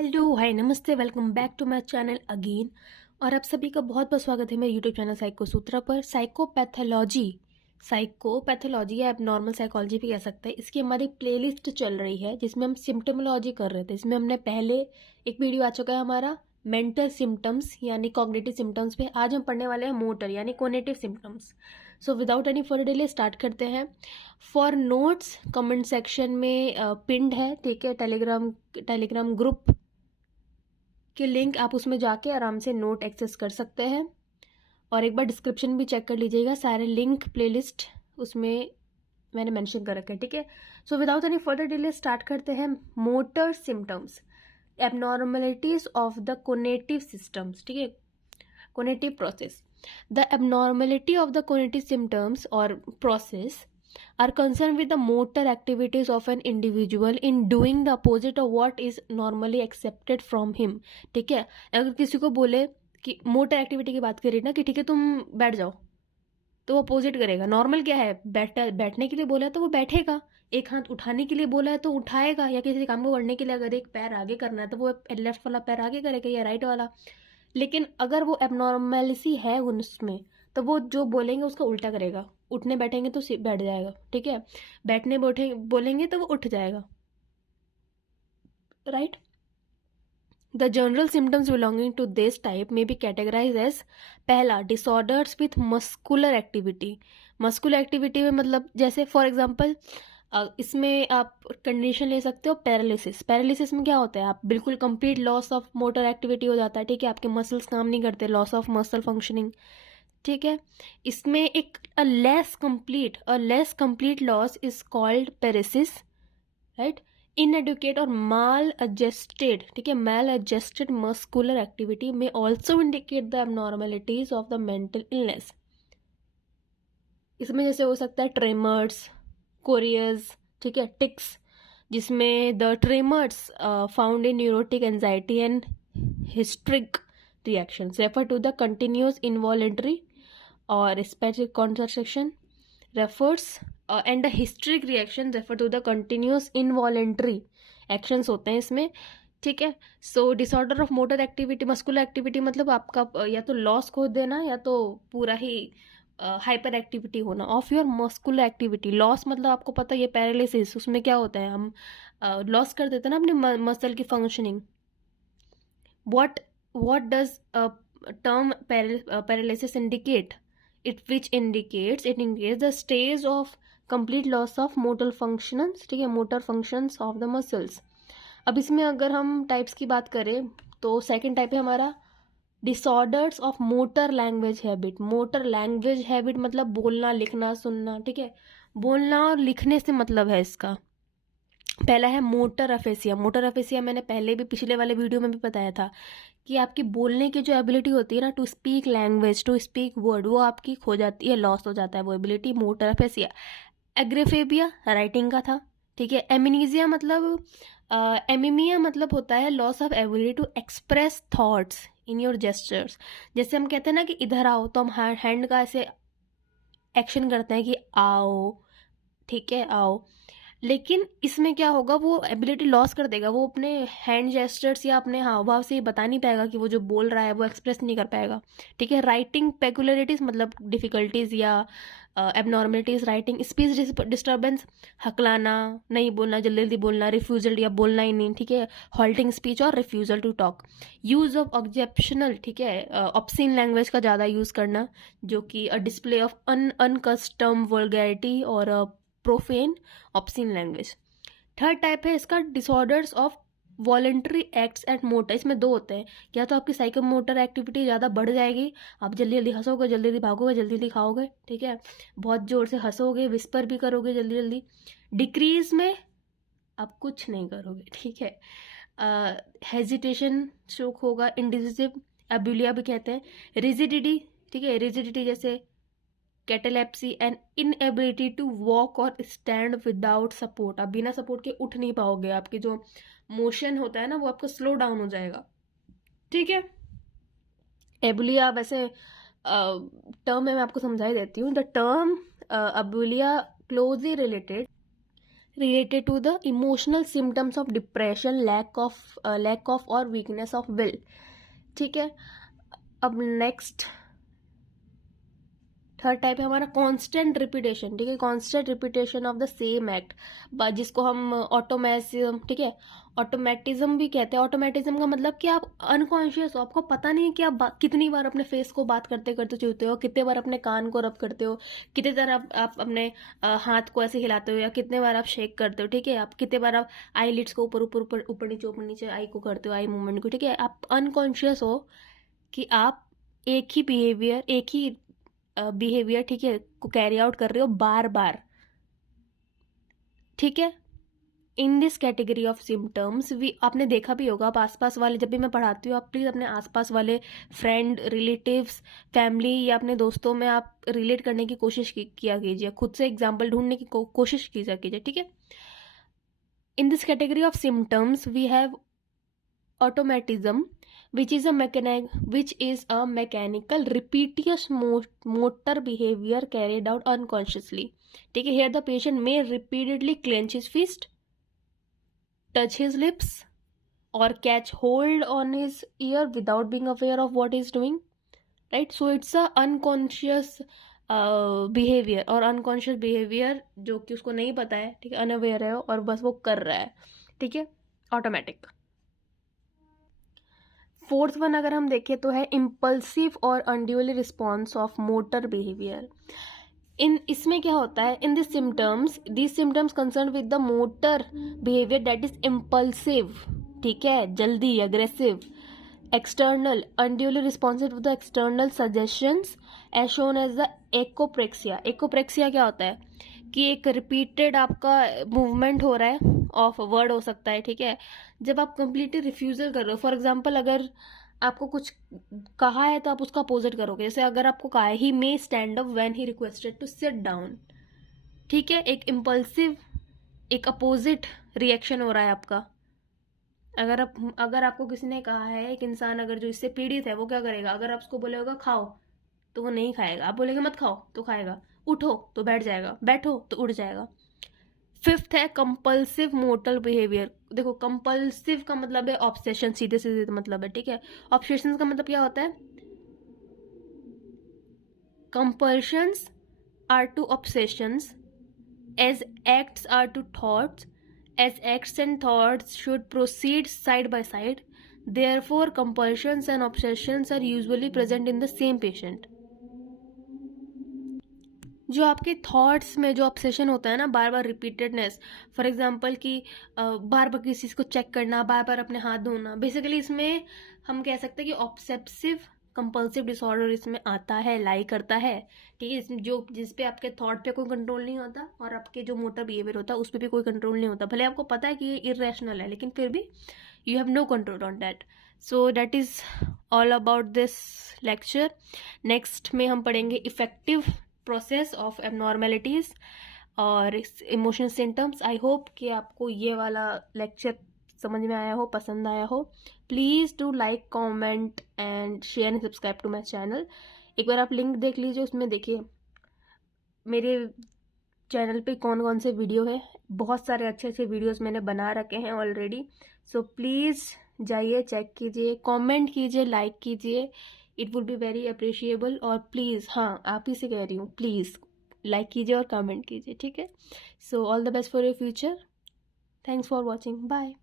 Hello hi नमस्ते welcome back to my channel again. और आप सभी का बहुत बहुत स्वागत है मेरे यूट्यूब चैनल साइको सूत्रा पर। साइकोपैथोलॉजी या एबनॉर्मल साइकोलॉजी भी कह सकते हैं, इसकी हमारी प्लेलिस्ट चल रही है जिसमें हम सिम्टोमोलॉजी कर रहे थे। इसमें हमने पहले एक वीडियो आ चुका है हमारा मेंटल सिम्टम्स यानी कॉग्निटिव सिम्टम्स पे। आज हम पढ़ने वाले हैं मोटर यानी cognitive symptoms. So without any further delay start करते हैं। फॉर नोट्स कमेंट सेक्शन में पिंड है, ठीक है, टेलीग्राम ग्रुप के लिंक, आप उसमें जाके आराम से नोट एक्सेस कर सकते हैं। और एक बार डिस्क्रिप्शन भी चेक कर लीजिएगा, सारे लिंक प्लेलिस्ट उसमें मैंने मेंशन कर रखा है, ठीक है। So without any further delay start करते हैं। Motor symptoms, abnormalities of the cognitive systems, ठीक है, cognitive process. The abnormality of the cognitive symptoms और process are concerned with the motor activities of an individual in doing the opposite of what is normally accepted from him। ठीक है, अगर किसी को बोले कि मोटर एक्टिविटी की बात करें ना कि ठीक है तुम बैठ जाओ, तो वो अपोजिट करेगा। नॉर्मल क्या है, बैठने के लिए बोला है तो वो बैठेगा, एक हाथ उठाने के लिए बोला है तो उठाएगा, या किसी काम को करने के लिए अगर एक पैर आगे करना है तो वो लेफ्ट वाला पैर आगे करेगा या राइट वाला। लेकिन अगर वो एबनॉर्मलिटी है उसमें तो वो जो बोलेंगे उसका उल्टा करेगा। उठने बैठेंगे तो बैठ जाएगा, ठीक है, बैठने बैठे बोलेंगे तो वो उठ जाएगा, right. The general symptoms belonging to this type में बी कैटेगराइज एज, पहला disorders with muscular activity. Muscular activity में मतलब जैसे फॉर एग्जांपल इसमें आप कंडीशन ले सकते हो पैरालिसिस। पैरालिसिस में क्या होता है, आप बिल्कुल complete loss of motor activity हो जाता है, ठीक है, आपके मसल्स काम नहीं करते, लॉस ऑफ मसल फंक्शनिंग, ठीक है। इसमें एक less complete loss is called paresis, right. Inadequate और माल एडजस्टेड, ठीक है, माल एडजस्टेड मस्कुलर एक्टिविटी में also indicate the abnormalities of the mental illness. इसमें जैसे हो सकता है ट्रेमर्स, कोरियर्स, ठीक है, टिक्स, जिसमें the tremors found in neurotic anxiety and historic reactions refer to the continuous involuntary or specific contraction refers and the hysteric reaction refer to the continuous involuntary actions होते हैं इसमें, ठीक है। So disorder of motor activity, muscular activity मतलब आपका या तो loss खो देना या तो पूरा ही हाइपर एक्टिविटी होना of your muscular activity. Loss मतलब आपको पता है ये पैरालिसिस, उसमें क्या होता है, हम लॉस कर देते हैं ना अपने मसल की functioning. what does a term paralysis indicate? It indicates the stage of complete loss of motor functions, ठीक है, motor functions of the muscles। अब इसमें अगर हम टाइप्स की बात करें तो सेकंड टाइप है हमारा disorders of motor language habit. Motor language habit मतलब बोलना लिखना सुनना, ठीक है, बोलना और लिखने से मतलब है इसका। पहला है मोटर अफेसिया। मोटर अफेसिया मैंने पहले भी पिछले वाले वीडियो में भी बताया था कि आपकी बोलने की जो एबिलिटी होती है ना, to speak language, to speak word, वो आपकी खो जाती है, लॉस हो जाता है वो एबिलिटी, मोटर अफेसिया। एग्रेफेबिया राइटिंग का था, ठीक है। एमिनीजिया मतलब एमिमिया मतलब होता है loss of ability to express thoughts in your gestures. जैसे हम कहते हैं ना कि इधर आओ, तो हम हैंड का ऐसे एक्शन करते हैं कि आओ, ठीक है, आओ। लेकिन इसमें क्या होगा, वो एबिलिटी लॉस कर देगा, वो अपने हैंड जेस्चर्स या अपने हाव भाव से बता नहीं पाएगा कि वो जो बोल रहा है वो एक्सप्रेस नहीं कर पाएगा, ठीक है। राइटिंग पेकुलरिटीज मतलब डिफिकल्टीज या एबनॉर्मलिटीज राइटिंग। स्पीच डिस्टर्बेंस, हकलाना, नहीं बोलना, जल्दी जल्दी बोलना, रिफ्यूजल या बोलना ही नहीं, ठीक है, हॉल्टिंग स्पीच और refusal to talk. Use of objectional, ठीक है, ऑब्सीन लैंग्वेज का ज़्यादा यूज़ करना, जो कि डिस्प्ले ऑफ अनकस्टम वल्गैरिटी और profane obscene language. Third type है इसका disorders of voluntary acts and motor. इसमें दो होते हैं, या तो आपकी साइकोमोटर एक्टिविटी ज़्यादा बढ़ जाएगी, आप जल्दी जल्दी हंसोगे, जल्दी जल्दी भागोगे, जल्दी जल्दी खाओगे, ठीक है, बहुत ज़ोर से हंसोगे, विस्पर भी करोगे जल्दी जल्दी। डिक्रीज में आप कुछ नहीं करोगे, ठीक है, हेजिटेशन शोक होगा, इंडिसिव एब्यूलिया भी कहते हैं। रिजिडिटी, ठीक है, रिजिडिटी जैसे कैटेलेप्सी एंड इनएबिलिटी टू वॉक और स्टैंड विदाउट सपोर्ट। आप बिना सपोर्ट के उठ नहीं पाओगे, आपकी जो मोशन होता है ना वो आपका स्लो डाउन हो जाएगा, ठीक है। एबुलिया वैसे टर्म है, मैं आपको समझा ही देती हूँ। The term abulia closely related related to the emotional symptoms of depression, lack of or weakness of will. ठीक है, अब नेक्स्ट थर्ड टाइप है हमारा कांस्टेंट रिपीटेशन. ठीक है, constant repetition of the same act, जिसको हम ऑटोमेटिज्म, ठीक है, ऑटोमेटिज्म भी कहते हैं. ऑटोमेटिज्म का मतलब कि आप अनकॉन्शियस हो, आपको पता नहीं है कि आप कितनी बार अपने फेस को बात करते करते छूते हो, कितने बार अपने कान को रब करते हो, कितने बार आप अपने हाथ को ऐसे हिलाते हो, या कितने बार आप शेक करते हो. ठीक है, आप कितने बार आप आई लिड्स को ऊपर ऊपर ऊपर ऊपर नीचे आई को करते हो, आई मूवमेंट को. ठीक है, आप अनकॉन्शियस हो कि आप एक ही बिहेवियर, ठीक है, को कैरी आउट कर रहे हो बार बार. ठीक है, in this category of symptoms भी आपने देखा भी होगा, आप आसपास वाले, जब भी मैं पढ़ाती हूँ, आप प्लीज़ अपने आसपास वाले फ्रेंड, रिलेटिव्स, फैमिली या अपने दोस्तों में आप रिलेट करने की कोशिश किया कीजिए, खुद से एग्जाम्पल ढूंढने की कोशिश कीजिए. ठीक है, in this category of symptoms we have automatism, which is a mechanical repetitious motor behavior carried out unconsciously. ठीक है, here the patient may repeatedly clench his fist, touch his lips, or catch hold on his ear without being aware of what he's doing. Right, so it's a unconscious behaviour, और unconscious behaviour जो कि उसको नहीं पता है, ठीक है, unaware है और बस वो कर रहा है. ठीक है, ऑटोमेटिक. फोर्थ वन अगर हम देखें तो है इम्पल्सिव और unduly response of motor behaviour. इसमें क्या होता है, in this symptoms concern with the motor behaviour that is impulsive. ठीक है, जल्दी, aggressive, external, unduly responsive to the external suggestions as shown as the echopraxia. Echopraxia क्या होता है कि एक रिपीटेड आपका मूवमेंट हो रहा है, ऑफ वर्ड हो सकता है. ठीक है, जब आप कंप्लीटली रिफ्यूजल कर रहे हो, फॉर एग्जाम्पल अगर आपको कुछ कहा है तो आप उसका अपोजिट करोगे. जैसे अगर आपको कहा है he may stand up when he requested to sit down. ठीक है, एक इम्पल्सिव, एक अपोजिट रिएक्शन हो रहा है आपका. अगर आपको किसी ने कहा है, एक इंसान अगर जो इससे पीड़ित है वो क्या करेगा, अगर आप उसको बोलेगा खाओ तो वो नहीं खाएगा, आप बोलेंगे मत खाओ तो खाएगा, उठो तो बैठ जाएगा, बैठो तो उठ जाएगा. फिफ्थ है कंपल्सिव मोटर बिहेवियर. देखो, कंपल्सिव का मतलब है ऑब्सेशन, सीधे सीधे मतलब है. ठीक है, ऑब्सेशन का मतलब क्या होता है, compulsions are to obsessions as acts are to thoughts, as acts and thoughts should proceed side by side. Therefore, compulsions and obsessions are usually present in the same patient. जो आपके थॉट्स में जो obsession होता है ना, बार बार रिपीटेडनेस, for example कि बार बार किसी चीज़ को चेक करना, बार बार अपने हाथ धोना, बेसिकली इसमें हम कह सकते हैं कि ऑब्सेसिव कंपल्सिव डिसऑर्डर इसमें आता है, लाई करता है. ठीक है, इसमें जो जिस पे आपके थॉट पे कोई कंट्रोल नहीं होता और आपके जो मोटर बिहेवियर होता है उस पर भी कोई कंट्रोल नहीं होता. भले आपको पता है कि ये इरेशनल है, लेकिन फिर भी you have no control on that. So that is all about this lecture. Next में हम पढ़ेंगे इफेक्टिव प्रोसेस ऑफ एबनॉर्मेलिटीज और इमोशनल सिम्टम्स. आई होप कि आपको ये वाला लेक्चर समझ में आया हो, पसंद आया हो. Please do like, comment and share and subscribe to my channel. एक बार आप लिंक देख लीजिए, उसमें देखिए मेरे चैनल पे कौन कौन से वीडियो है. बहुत सारे अच्छे अच्छे वीडियोस मैंने बना रखे हैं ऑलरेडी. सो प्लीज़ जाइए, चेक कीजिए, कमेंट कीजिए, लाइक कीजिए. It would be very appreciable. और प्लीज़, हाँ, आप ही से कह रही हूँ, प्लीज़ लाइक कीजिए और कमेंट कीजिए. ठीक है, so all the best for your future. Thanks for watching. Bye.